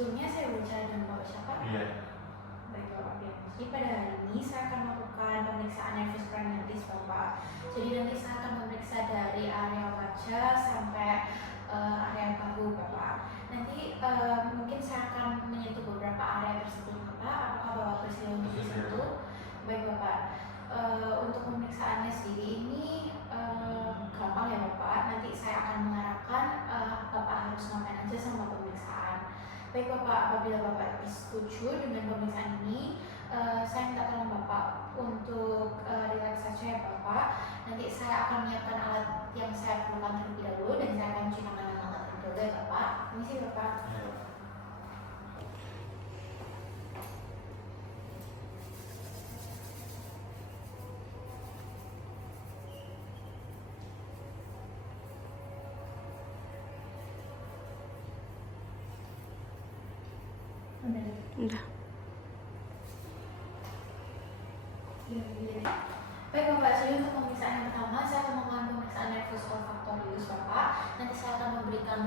Sebelumnya saya berbicara dengan Bapak siapa? Iya. Baik Bapak Bian. Jadi pada hari ini saya akan melakukan pemeriksaan nervus cranialis Bapak. Jadi nanti saya akan memeriksa dari area wajah sampai area bahu Bapak. Nanti mungkin saya akan menyentuh beberapa area tersebut Bapak. Apakah Bapak bersedia untuk disentuh? Baik Bapak. Untuk pemeriksaannya sendiri ini gampang ya Bapak. Nanti saya akan mengarahkan Bapak harus ngapain aja sama pemeriksaan. Baik Bapak, apabila Bapak setuju dengan pemeriksaan ini, saya minta tolong Bapak untuk relax saja ya Bapak. Nanti saya akan menyiapkan alat yang saya perlukan terlebih dahulu dan saya akan cuci tangan dengan alat terlebih dahulu ya Bapak. Permisi Bapak. Udah. Baik Bapak, jadi untuk pemeriksaan yang pertama saya akan melakukan pemeriksaan nervus olfaktorius Bapak. Nanti saya akan memberikan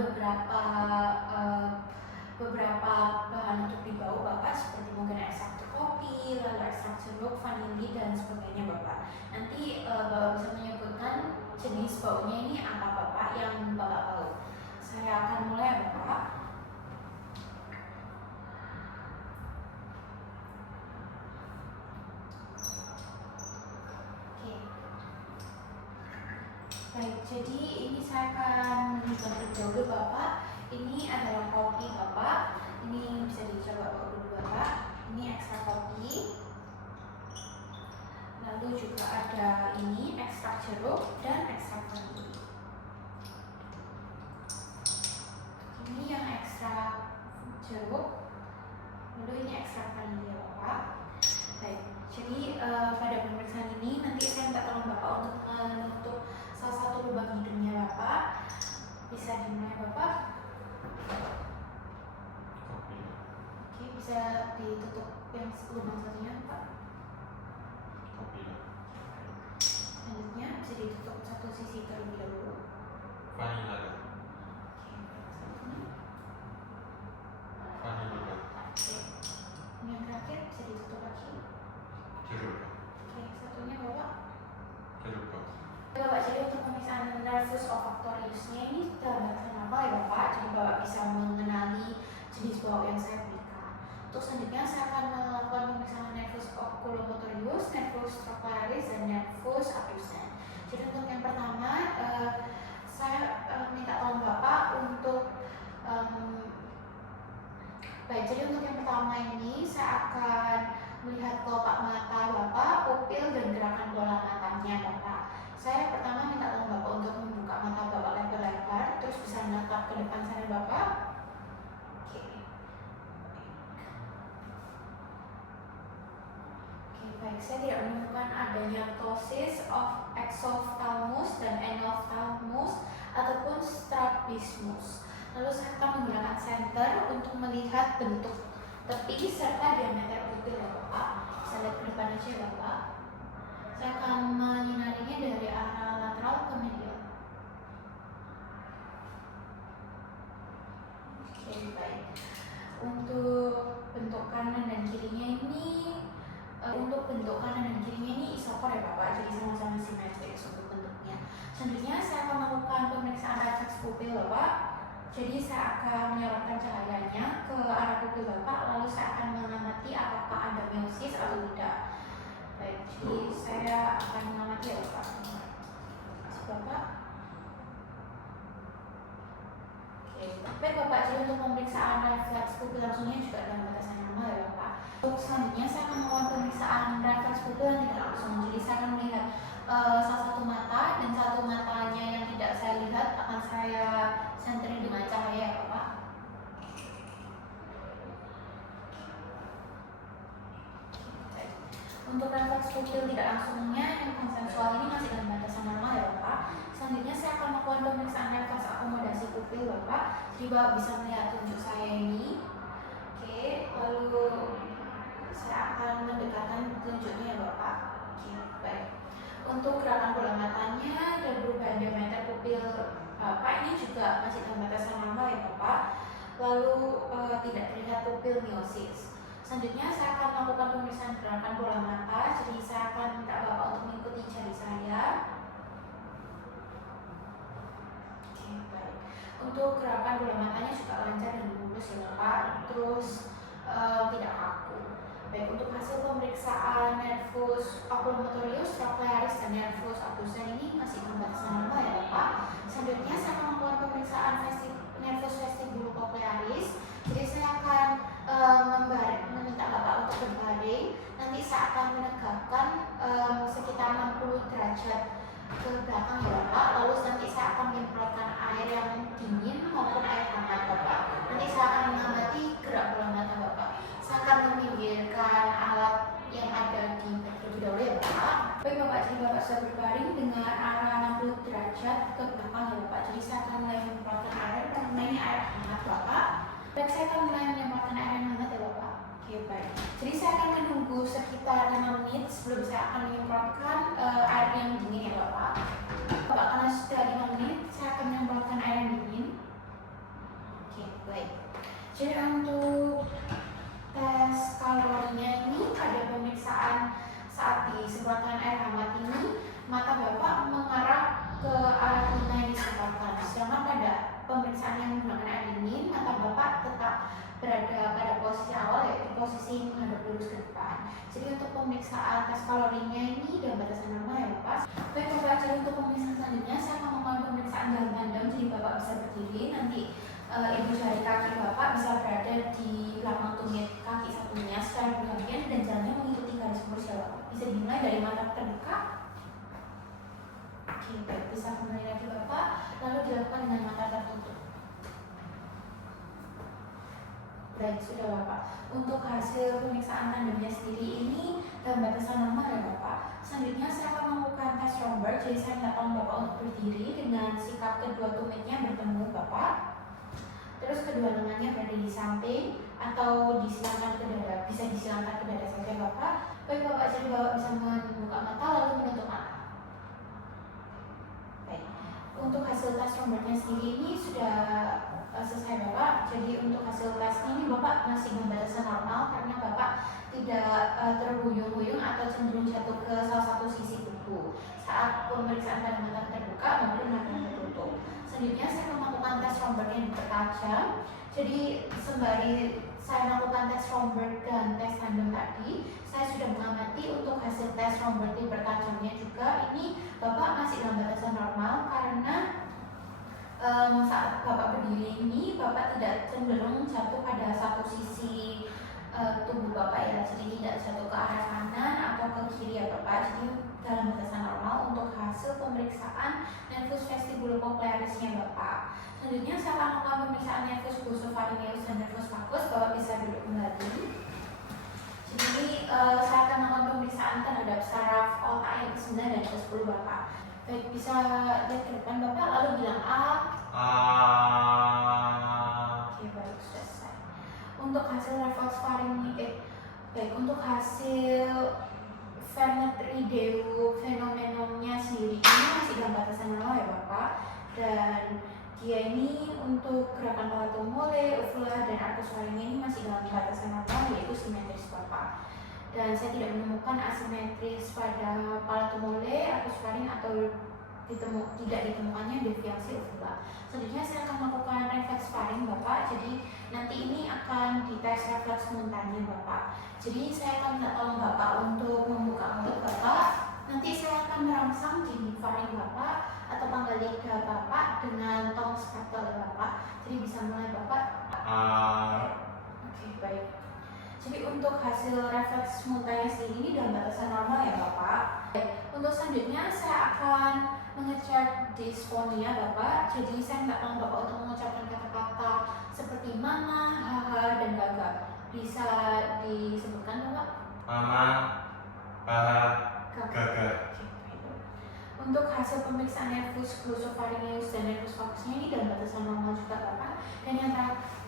beberapa bahan untuk dibawa Bapak, seperti mungkin ekstrak kopi, lalu ekstrak jeruk, vanili dan sebagainya Bapak. Nanti Bapak bisa menyebutkan jenis baunya ini apa Bapak yang Bapak tahu. Saya akan mulai Bapak. Baik, jadi ini saya akan menunjukkan terlebih dahulu Bapak. Ini adalah kopi Bapak. Ini bisa dicoba Bapak dulu Bapak. Ini ekstrak kopi. Lalu juga ada ini ekstrak jeruk dan ekstrak vanili. Ini yang ekstrak jeruk. Lalu ini ekstrak vanili ya Bapak. Baik, jadi pada pemeriksaan ini nanti saya minta tolong Bapak untuk menutup salah satu lubang hidungnya Bapak. Bisa dimulai Bapak. Oke, bisa ditutup yang lubang satunya Pak. Selanjutnya bisa ditutup satu sisi terlebih dahulu. Vanila. Vanila. Oke. Yang terakhir bisa ditutup lagi. Jeruk. Oke, satunya Bapak. Jeruk. Bapak, jadi untuk pemeriksaan nervus olfaktoriusnya ini dalam bahasa apa ya Bapak? Jadi Bapak bisa mengenali jenis bau yang saya berikan. Untuk selanjutnya saya akan melakukan pemeriksaan nervus oculomotorius, nervus trochlearis, dan nervus abducens. Jadi untuk yang pertama saya minta tolong Bapak untuk baik, jadi untuk yang pertama ini saya akan melihat kelopak mata Bapak, pupil dan gerakan bola matanya Bapak. Saya pertama minta tolong Bapak untuk membuka mata Bapak lebar-lebar, terus bisa menatap ke depan sana Bapak. Oke. Oke, baik. Saya tidak menemukan adanya ptosis of exophthalmus dan enophthalmus ataupun strabismus. Lalu saya akan menggunakan senter untuk melihat bentuk tepi serta diameter pupil ya Bapak. Bisa lihat ke depan aja ya Bapak. Saya akan menyinarinya dari arah lateral ke medial. Oke, baik. Untuk bentuk kanan dan kirinya ini isopor ya Bapak, jadi sama-sama simetris untuk bentuknya. Selanjutnya saya akan melakukan pemeriksaan refleks pupil Bapak. Jadi saya akan menyorotkan cahayanya ke arah pupil Bapak, lalu saya akan mengamati apakah ada meiosis atau tidak. Baik, jadi saya akan mengamati ya Bapak. Kasih Bapak. Oke, baik Bapak, jadi untuk pemeriksaan refleks pupil langsungnya juga dalam batasan normal ya Bapak. Untuk selanjutnya saya akan melakukan pemeriksaan refleks pupil yang tidak langsung. Jadi saya akan melihat salah satu mata dan satu matanya yang tidak saya lihat akan saya sentri dengan cahaya ya Bapak. Untuk refleks pupil tidak langsungnya yang konsensual ini masih dalam batasan normal ya Bapak. Selanjutnya saya akan melakukan pemeriksaan refleks akomodasi pupil Bapak. Jadi Bapak bisa melihat tunjuk saya ini. Oke, lalu saya akan mendekatkan tunjuknya ya Bapak. Oke, baik. Untuk gerakan bola matanya dan perubahan diameter pupil Bapak ini juga masih dalam batasan normal ya Bapak. Lalu tidak terlihat pupil miosis. Selanjutnya saya akan melakukan pemeriksaan gerakan bola mata. Jadi saya akan minta Bapak untuk mengikuti jari saya. Oke, baik. Untuk gerakan bola matanya juga lancar dan mulus ya Bapak. Terus tidak kaku. Baik, untuk hasil pemeriksaan nervus oculomotorius, trochlearis, dan nervus abducens ini masih pembahasan normal ya Bapak. Selanjutnya saya akan melakukan pemeriksaan nervus vestibulocochlearis. Jadi saya akan meminta Bapak untuk berbaring. Nanti saya akan menegakkan sekitar 60 derajat ke belakang ya Bapak. Lalu nanti saya akan menyemprotkan air yang dingin maupun air hangat Bapak. Nanti saya akan mengamati gerak bola mata Bapak. Saya akan meminggirkan alat yang ada di terlebih dahulu ya Bapak. Baik Bapak, jadi Bapak sudah berbaring dengan arah 60 derajat ke belakang ya Bapak. Jadi saya akan mulai menyemprotkan air, karena ini air hangat Bapak. Baik, saya akan mulai menyemprotkan air yang hangat ya Bapak. Oke, baik. Jadi saya akan menunggu sekitar 5 menit sebelum saya akan menyemprotkan air yang dingin ya Bapak. Bapak, karena sudah 5 menit, saya akan menyemprotkan air yang dingin. Oke, baik. Jadi untuk tes kalorinya ini pada pemeriksaan saat disemprotkan air hangat ini, mata Bapak mengarah ke arah telinga yang disemprotkan. Sedangkan pada pemeriksaan yang menggunakan air dingin, mata Bapak tetap berada pada posisi awal, yaitu posisi menghadap lurus ke depan. Jadi untuk pemeriksaan tes kalorinya ini dalam batasan normal ya Bapak. Baik Bapak, jadi untuk pemeriksaan selanjutnya saya akan melakukan pemeriksaan dalam tandem. Jadi Bapak bisa berdiri, nanti ibu jari kaki Bapak bisa berada di belakang tumit kaki satunya secara bergantian dan jalannya mengikuti garis lurus ya Bapak. Bisa dimulai dari mata terbuka. Oke, baik, bisa kembali lagi Bapak, lalu dilakukan dengan mata tertutup. Baik, sudah Bapak. Untuk hasil pemeriksaan tandemnya sendiri ini dalam batasan normal ya Bapak. Selanjutnya saya akan melakukan tes Romberg. Jadi saya minta tolong Bapak untuk berdiri dengan sikap kedua tumitnya bertemu Bapak. Terus kedua lengannya berada di samping atau disilangkan ke dada. Bisa disilangkan ke dada saja Bapak. Baik Bapak, jadi Bapak bisa membuka mata lalu menutup mata. Baik. Untuk hasil tes Rombergnya sendiri ini sudah selesai Bapak. Jadi untuk hasil tesnya ini Bapak masih dalam batasan normal karena Bapak tidak terhuyung-huyung atau cenderung jatuh ke salah satu sisi tubuh saat pemeriksaan pada mata terbuka maupun mata tertutup. Selanjutnya saya melakukan tes Romberg yang dipertajam. Jadi sembari saya melakukan tes Romberg dan tes tandem tadi, saya sudah mengamati untuk hasil tes Romberg dipertajamnya juga ini Bapak masih dalam batasan normal karena saat Bapak berdiri ini Bapak tidak cenderung jatuh pada satu sisi tubuh Bapak ya, jadi tidak jatuh ke arah kanan atau ke kiri ya Bapak. Jadi dalam batasan normal untuk hasil pemeriksaan nervus vestibulocochlearisnya Bapak. Selanjutnya saya akan melakukan pemeriksaan nervus glossopharyngeus dan nervus vagus. Bapak bisa duduk kembali. Jadi saya akan melakukan pemeriksaan terhadap saraf otak yang ke-9 dan ke-10 Bapak. Baik, bisa lihat ke depan Bapak lalu bilang A. Oke, baik, selesai. Untuk hasil refleks baik, untuk hasil Venetrideu fenomenomnya sendiri ini masih dalam batasan normal ya Bapak. Dan dia ini untuk gerakan palato mole, uvula, dan arcus pharynx ini masih dalam batasan normal, yaitu simetris Bapak. Dan saya tidak menemukan asimetris pada palato mole, arcus pharynx atau tidak ditemukannya deviasi uvula. Selanjutnya saya akan melakukan refleks pharynx Bapak. Jadi nanti ini akan dites refleks muntahnya Bapak. Jadi saya akan minta tolong Bapak untuk membuka mulut Bapak. Nanti saya akan merangsang di pharynx Bapak atau pangkal lidah Bapak dengan tong skatel Bapak. Jadi bisa mulai Bapak. Oke, baik. Jadi untuk hasil refleks muntahnya sendiri ini dalam batasan normal ya Bapak. Baik. Untuk selanjutnya saya akan mengecek diskonia Bapak. Jadi saya minta tolong Bapak untuk mengucapkan kata-kata seperti mama, haha, dan gaga. Bisa disebutkan Bapak? Mama, haha, gaga. Untuk hasil pemeriksaan nervus glossopharyngeus dan nervus vagusnya ini dalam batasan normal juga Bapak. Dan yang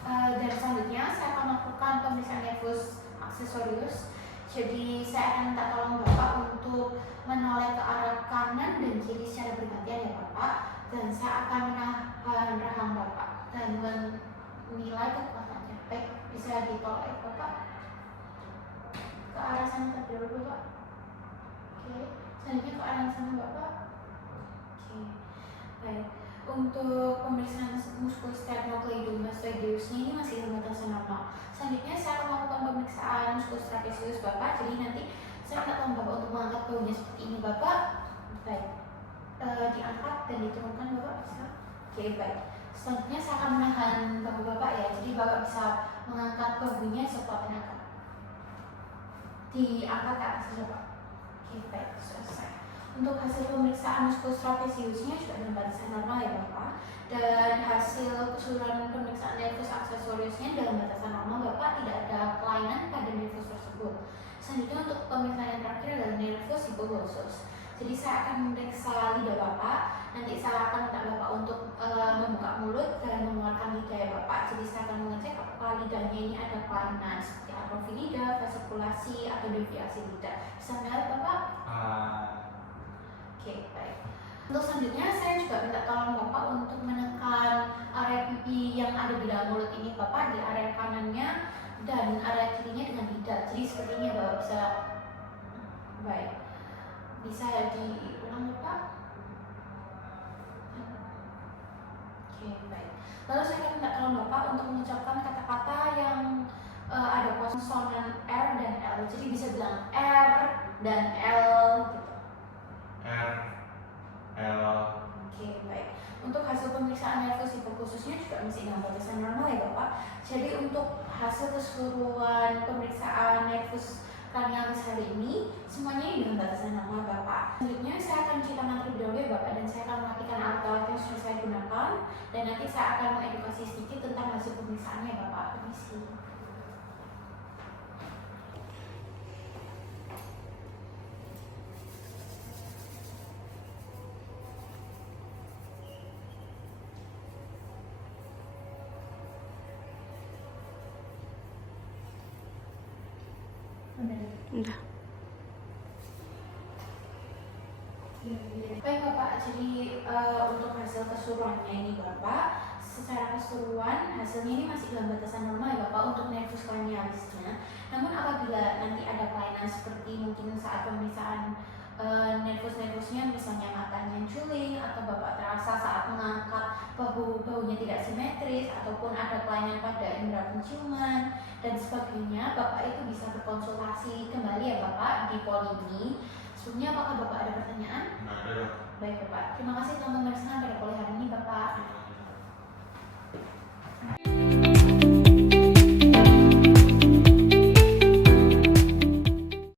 dan selanjutnya saya akan melakukan pemeriksaan nervus accessorius. Jadi saya akan minta tolong Bapak untuk menoleh ke arah kanan dan kiri secara bergantian ya Bapak. Dan saya akan menahan rahang Bapak dan nilai kekuatannya. Baik, bisa ditolak ya Bapak ke arah sana terlebih dahulu Bapak. Oke, selanjutnya ke arah sana Bapak. Oke, baik. Untuk pemeriksaan muskulosternocleidomastoideusnya ini masih dalam batasan normal. Selanjutnya saya akan melakukan pemeriksaan musculus trapezius Bapak. Jadi nanti saya minta tolong Bapak untuk mengangkat bahunya seperti ini Bapak. Baik, diangkat dan diturunkan Bapak bisa. Oke, baik. Selanjutnya saya akan menahan bahu Bapak ya. Jadi Bapak bisa mengangkat bahunya sekuat tenaga. Diangkat ke atas Bapak. Oke, baik, selesai. Untuk hasil pemeriksaan musculus trapeziusnya juga dalam batasan normal ya Bapak. Dan hasil keseluruhan pemeriksaan nervus accessoriusnya dalam batasan normal Bapak, tidak ada kelainan pada nervus tersebut. Selanjutnya untuk pemeriksaan yang terakhir adalah nervus hypoglossal. Jadi saya akan memeriksa lidah Bapak. Nanti saya akan minta Bapak untuk membuka mulut dan mengeluarkan lidah ya Bapak. Jadi saya akan mengecek apakah lidahnya ini ada kelainan seperti atrofi lidah, vesikulasi, atau deviasi lidah. Bisa melihat Bapak? Oke, baik. Untuk selanjutnya saya juga minta tolong Bapak untuk menekan area pipi yang ada di dalam mulut ini Bapak, di area kanannya dan area kirinya dengan lidah. Jadi seperti ini ya Bapak, bisa. Baik. Bisa diulang Bapak? Oke, baik. Lalu saya akan minta tolong Bapak untuk mengucapkan kata-kata yang ada konsonan R dan L. Jadi bisa bilang R dan L gitu. R, L. Oke, baik. Untuk hasil pemeriksaan nervus hypoglossal juga masih dalam batasan normal ya Bapak. Jadi untuk hasil keseluruhan pemeriksaan nervus cranialis hari ini semuanya dalam batasan normal Bapak. Selanjutnya saya akan cuci tangan terlebih dahulu ya Bapak, dan saya akan merapikan alat-alat yang sudah saya gunakan, dan nanti saya akan mengedukasi sedikit tentang hasil pemeriksaannya Bapak. Permisi. Udah. Baik Bapak, jadi untuk hasil keseluruhannya ini Bapak, secara keseluruhan hasilnya ini masih dalam batasan normal ya Bapak untuk nervus cranialisnya. Namun apabila nanti ada kelainan seperti mungkin saat pemeriksaan nervus-nervusnya, misalnya matanya juling, atau Bapak terasa saat mengangkat bahunya tidak simetris, ataupun ada kelainan pada indera penciuman dan sebagainya, Bapak itu bisa berkonsultasi kembali ya Bapak di poli ini. Sebelumnya apakah Bapak ada pertanyaan? Nggak ada. Baik Bapak, terima kasih telah memeriksakan